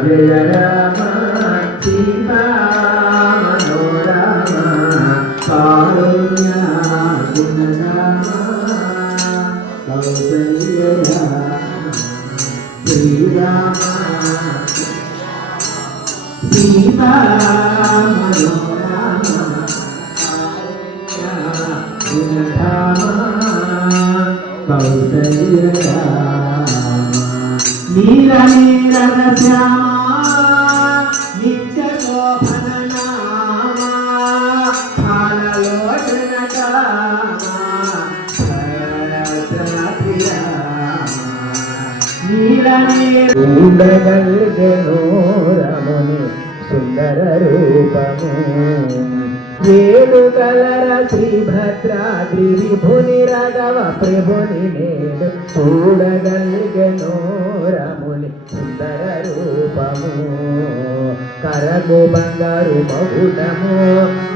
జయ రామ సీతా మనోరమ కారుణ్య గుణరామ కౌసల్య శ్రీరామ సీతా మనోరమ గుణరామ కౌసల్య నీల నీరద శ్యామ నిత్య శోభన నామ ఫలలోచన కామ ప్రియ నీల నీరగల్గెను రముని సుందర రూపము వేడు కలర శ్రీభద్రాద్రి విభుని రఘవ ప్రభుని నేడు చూడగలిగెను రముని సుందర రూపము కరగు బంగారు మగుటము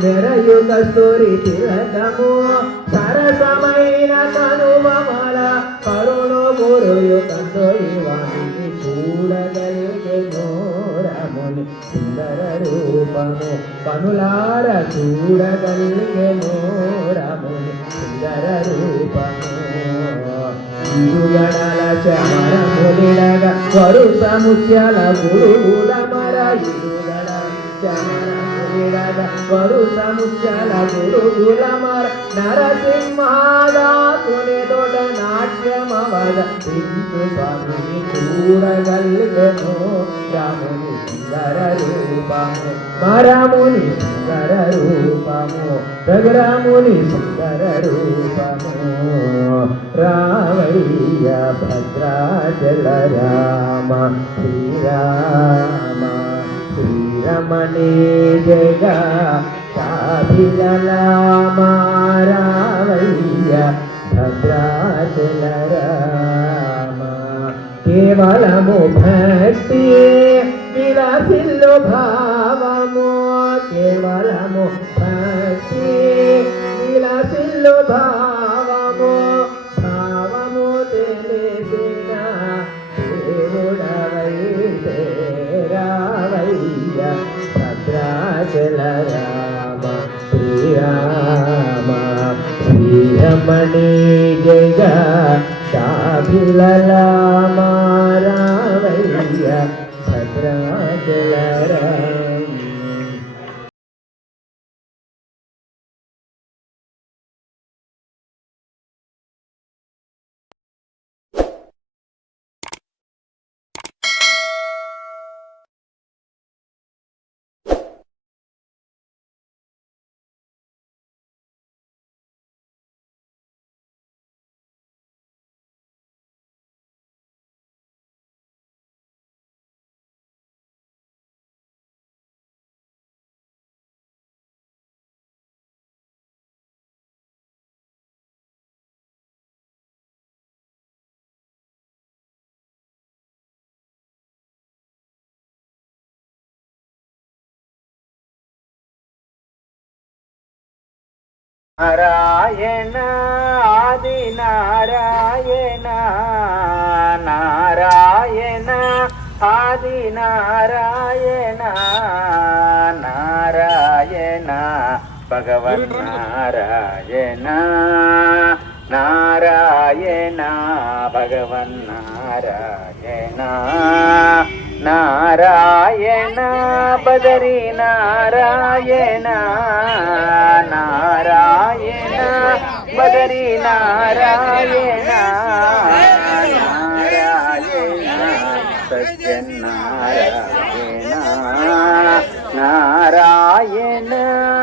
మెరయు కస్తూరి తిలకము సరసమైన కనుమల కరుణు గురుయు కందోయి వాణిని చూడగలిగెను రముని సుందర రూపము కనులార చూడగలిగెను రముని సుందర రూపము ఇరుగడల చమరములిడగ వరుస ముత్యాల గురువుల మర ఇరుగడ చమరములిడగ వరుస ముత్యాల గురువుల మర నరసింహాదాసుని తోట నాట్యమవద ఇందు స్వామిని చూడగలిగెను రాముని సుందర రూపము మరముని సుందర రూపము రఘురాముని సుందర రూపము రావయ్య భద్రాచల రామ శ్రీరామ శ్రీరమణి జగ కాభిలలామ రావయ్య భద్రాచల రామ కేవలము భక్తి విలాసిల్లు భావము కేవలము భక్తి విలాసిల్లు భావము భావము తెలిసిన దేవుడవైతే రావయ్య భద్రాచల రామ శ్రీరామ శ్రీరమణి జయ కాభిలలామ రావయ్య భద్రాచల రామ. నారాయణ ఆది నారాయణ నారాయణ ఆది నారాయణ నారాయణ భగవన్ నారాయణ నారాయణ భగవన్ నారాయణ నారాయణ బదరి నారాయణ నారాయణ బదరి నారాయణ నారాయణ సత్యనారాయణ నారాయణ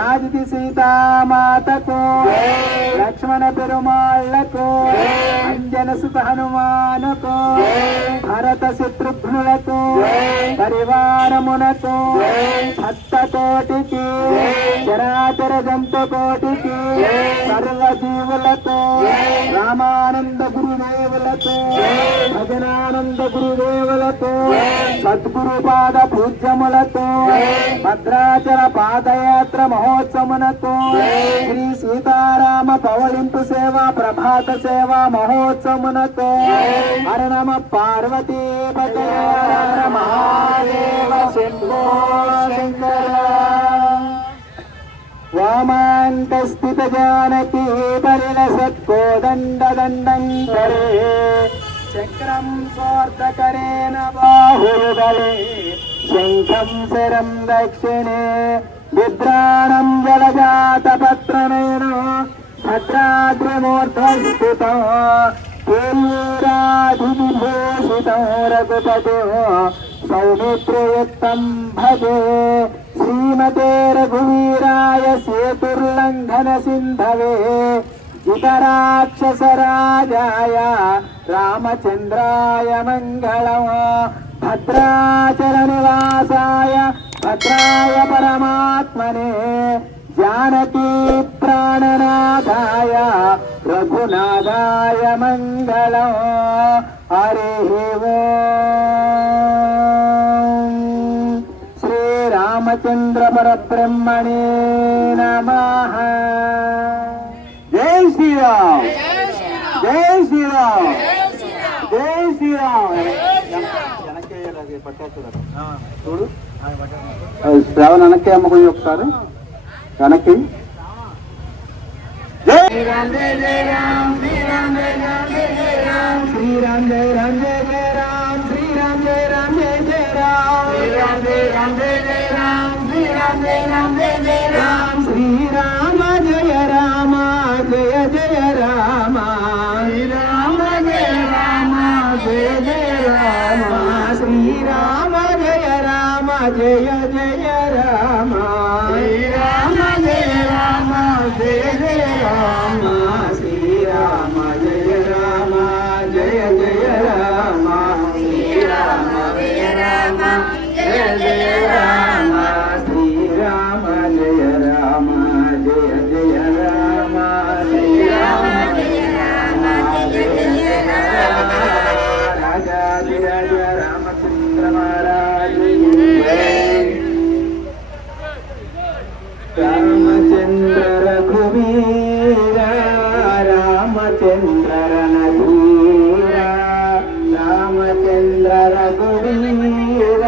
రాజతి సీతామాతకు లక్ష్మణ పెరుమాళ్లకు అంజన సుత హనుమానుకు భరత శత్రుఘ్నులకు పరివారమునకు భక్త కోటికి చరాచర జంతు కోటికి సర్వజీవులకు రామానంద గురుదేవులకు భజనానంద గురుదేవులకు సద్గురు పాద పూజ్యములకు భద్రాచల పాదయాత్ర మహోత్సవమునకు శ్రీ సీతారామ పవళింపు సేవ ప్రభాత సేవ మహోత్సవమునకు హర నమ పార్వతీ పతయ హర మహాదేవ శంభో శంకర వామాంతస్థిత జానకీ పరిణసత్కోదండ దండంకరే చక్రం స్వార్థకరేణ బాహుయుగలే శంఖం శరం దక్షిణే విద్రాణం జలజాతపత్రనేన భద్రాద్రిమూర్ధ్వస్థితం కేయూరాధివిభూషితం రఘుపతో సౌమిత్రయుక్తం భజే శ్రీమతే రఘువీరాయ సేతుర్లంఘన సింధవే ఇతరాక్షసరాజాయ రామచంద్రాయ మంగళం భద్రాచల నివాసాయ భద్రాయ పరమాత్మనే జానకీ ప్రాణనాథాయ రఘునాథాయ మంగళం హరి ఓం శ్రీరామచంద్ర పరబ్రహ్మణే నమః. జై శ్రీరామ్, జై శ్రీరామ్, జై శ్రీరామ్. చూడు శ్రావణ వెనక్కి అమ్మకం ఒకసారి వెనక్కి. జై రామ్ జయ జయ రామ్, శ్రీరామ్ జయ రామ్ జయ జయ రామ్, శ్రీరామ్ జయ రామ్ జయ జయ రామ్, శ్రీరామ్ జయ రామ్ జయ జయ రామ్, శ్రీరామ్ జయ రామ్ జయ జయ రామ్, శ్రీరామ్ జయ రామ్ జయ జయ రామ్, శ్రీరామ జయ రామ జయ జయ రామ, శ్రీరామ జయ రామ జయ జయ రామ, శ్రీరామ జయ రామ జయ జయ రామ, శ్రీరామ జయ రామ జయ జయ రామ, శ్రీరామ జయ రామ జయ జయ రామ, శ్రీరామ జయ రామ జయ జయ రామ, శ్రీరామ జయ రామ జయ జయ రామ, శ్రీరామ జయ రామ జయ జయ రామ. రాజాధిరాజ రామచంద్ర మహారాజ్ రామచంద్ర రఘువీర రామచంద్ర రణధీర, రామచంద్ర రఘువీర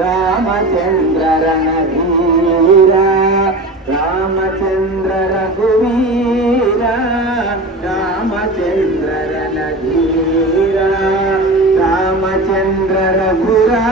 రామచంద్ర రణధీర, రామచంద్ర రఘువీర రామచంద్ర రణధీర, రామచంద్ర రఘురా.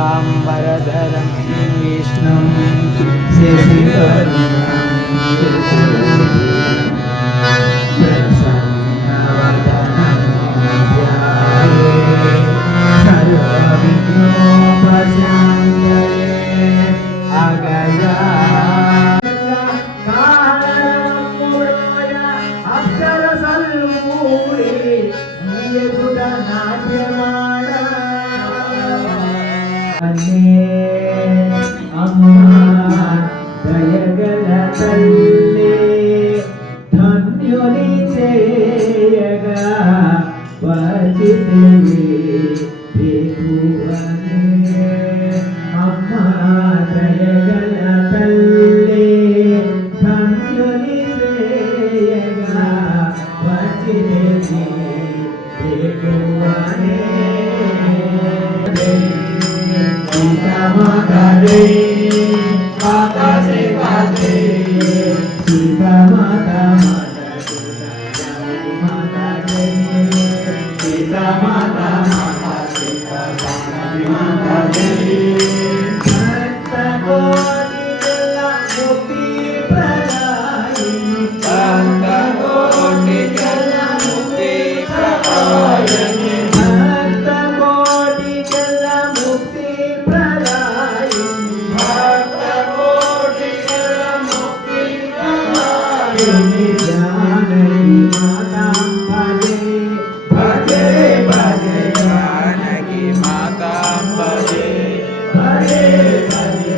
శుక్లాంబరధరం విష్ణుం శశివర్ణం ప్రసన్నవదనం ధ్యాయేత్ సర్వవిఘ్నోపశాంతయే. అగజా అప్సరసల్మూడి నాట్యమాడ అమ్మా దయగల తల్లి ధన్యుని చేయగా వచ్చితివి దిగువనే. అమ్మా దయగల తల్లి ధన్యుని చేయగా వచ్చితివి దిగువనే. సీతా మాతా జై, మాతా సీతా జై, సీతా మాతా మాతా సీతా మాతా జై, సీతా మాతా మాతా సీతా మాతా జై. భక్త కోటికెల్ల ముక్తి ప్రదాయిని, భక్త కోటికెల్ల ముక్తి ప్రదాయిని, భక్త కోటికెల్ల ముక్తి ప్రదాయిని, భక్త కోటికెల్ల ముక్తి ప్రదాయిని. జానకి మాతాం భజే భజే భజే, జానకి మాతాం భజే భజే భజే.